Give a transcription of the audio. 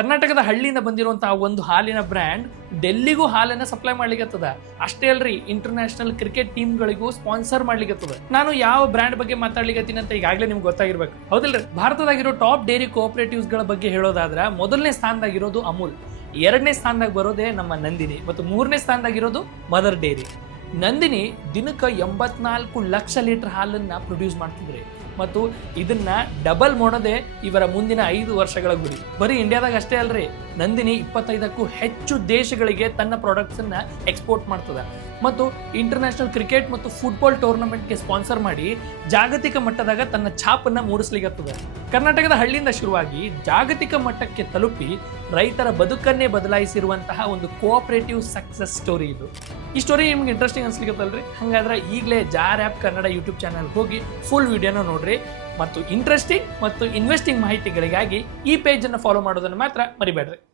ಕರ್ನಾಟಕದ ಹಳ್ಳಿಯಿಂದ ಬಂದಿರುವಂತಹ ಒಂದು ಹಾಲಿನ ಬ್ರ್ಯಾಂಡ್ ಡೆಲ್ಲಿಗೂ ಹಾಲನ್ನ ಸಪ್ಲೈ ಮಾಡ್ಲಿಕ್ಕತ್ತದ. ಅಷ್ಟೇ ಅಲ್ರಿ, ಇಂಟರ್ನ್ಯಾಷನಲ್ ಕ್ರಿಕೆಟ್ ಟೀಮ್ಗಳಿಗೂ ಸ್ಪಾನ್ಸರ್ ಮಾಡ್ಲಿಕ್ಕತ್ತದ. ನಾನು ಯಾವ ಬ್ರ್ಯಾಂಡ್ ಬಗ್ಗೆ ಮಾತಾಡ್ಲಿಕ್ಕತ್ತೀನಿ ಅಂತ ಈಗಾಗಲೇ ನಿಮ್ಗೆ ಗೊತ್ತಾಗಿರ್ಬೇಕು, ಹೌದಿಲ್ರಿ? ಭಾರತದಾಗಿರೋ ಟಾಪ್ ಡೈರಿ ಕೋಆಪರೇಟಿವ್ಸ್ ಗಳ ಬಗ್ಗೆ ಹೇಳೋದಾದ್ರೆ ಮೊದಲನೇ ಸ್ಥಾನದಾಗಿರೋದು ಅಮೂಲ್, ಎರಡನೇ ಸ್ಥಾನದಾಗ ಬರೋದೇ ನಮ್ಮ ನಂದಿನಿ ಮತ್ತು ಮೂರನೇ ಸ್ಥಾನದಾಗಿರೋದು ಮದರ್ ಡೈರಿ. ನಂದಿನಿ ದಿನಕ್ಕೆ 84 ಲಕ್ಷ ಲೀಟರ್ ಹಾಲನ್ನ ಪ್ರೊಡ್ಯೂಸ್ ಮಾಡ್ತಿದ್ರಿ ಮತ್ತು ಇದನ್ನ ಡಬಲ್ ಮಾಡೋದೇ ಇವರ ಮುಂದಿನ 5 ವರ್ಷಗಳ ಗುರಿ. ಬರೀ ಇಂಡಿಯಾದಾಗ ಅಷ್ಟೇ ಅಲ್ರಿ, ನಂದಿನಿ 25ಕ್ಕೂ ಹೆಚ್ಚು ದೇಶಗಳಿಗೆ ತನ್ನ ಪ್ರಾಡಕ್ಟ್ಸ್ ಅನ್ನ ಎಕ್ಸ್ಪೋರ್ಟ್ ಮಾಡ್ತದೆ ಮತ್ತು ಇಂಟರ್ನ್ಯಾಷನಲ್ ಕ್ರಿಕೆಟ್ ಮತ್ತು ಫುಟ್ಬಾಲ್ ಟೂರ್ನಮೆಂಟ್ಗೆ ಸ್ಪಾನ್ಸರ್ ಮಾಡಿ ಜಾಗತಿಕ ಮಟ್ಟದಾಗ ತನ್ನ ಛಾಪನ್ನ ಮೂಡಿಸ್ಲಿಕ್ಕತ್ತದೆ. ಕರ್ನಾಟಕದ ಹಳ್ಳಿಯಿಂದ ಶುರುವಾಗಿ ಜಾಗತಿಕ ಮಟ್ಟಕ್ಕೆ ತಲುಪಿ ರೈತರ ಬದುಕನ್ನೇ ಬದಲಾಯಿಸಿರುವಂತಹ ಒಂದು ಕೋಆಪರೇಟಿವ್ ಸಕ್ಸಸ್ ಸ್ಟೋರಿ ಇದು. ಈ ಸ್ಟೋರಿ ನಿಮ್ಗೆ ಇಂಟ್ರೆಸ್ಟಿಂಗ್ ಅನ್ಸ್ಲಿಕ್ಕತ್ತಲ್ರಿ? ಹಾಗಾದ್ರೆ ಈಗಲೇ jar app Kannada YouTube channel ಹೋಗಿ ಫುಲ್ ವಿಡಿಯೋನ ನೋಡ್ರಿ ಮತ್ತು ಇಂಟ್ರೆಸ್ಟಿಂಗ್ ಮತ್ತು ಇನ್ವೆಸ್ಟಿಂಗ್ ಮಾಹಿತಿಗಳಿಗಾಗಿ ಈ ಪೇಜನ್ನು ಫಾಲೋ ಮಾಡೋದನ್ನು ಮಾತ್ರ ಮರಿಬೇಡ್ರಿ.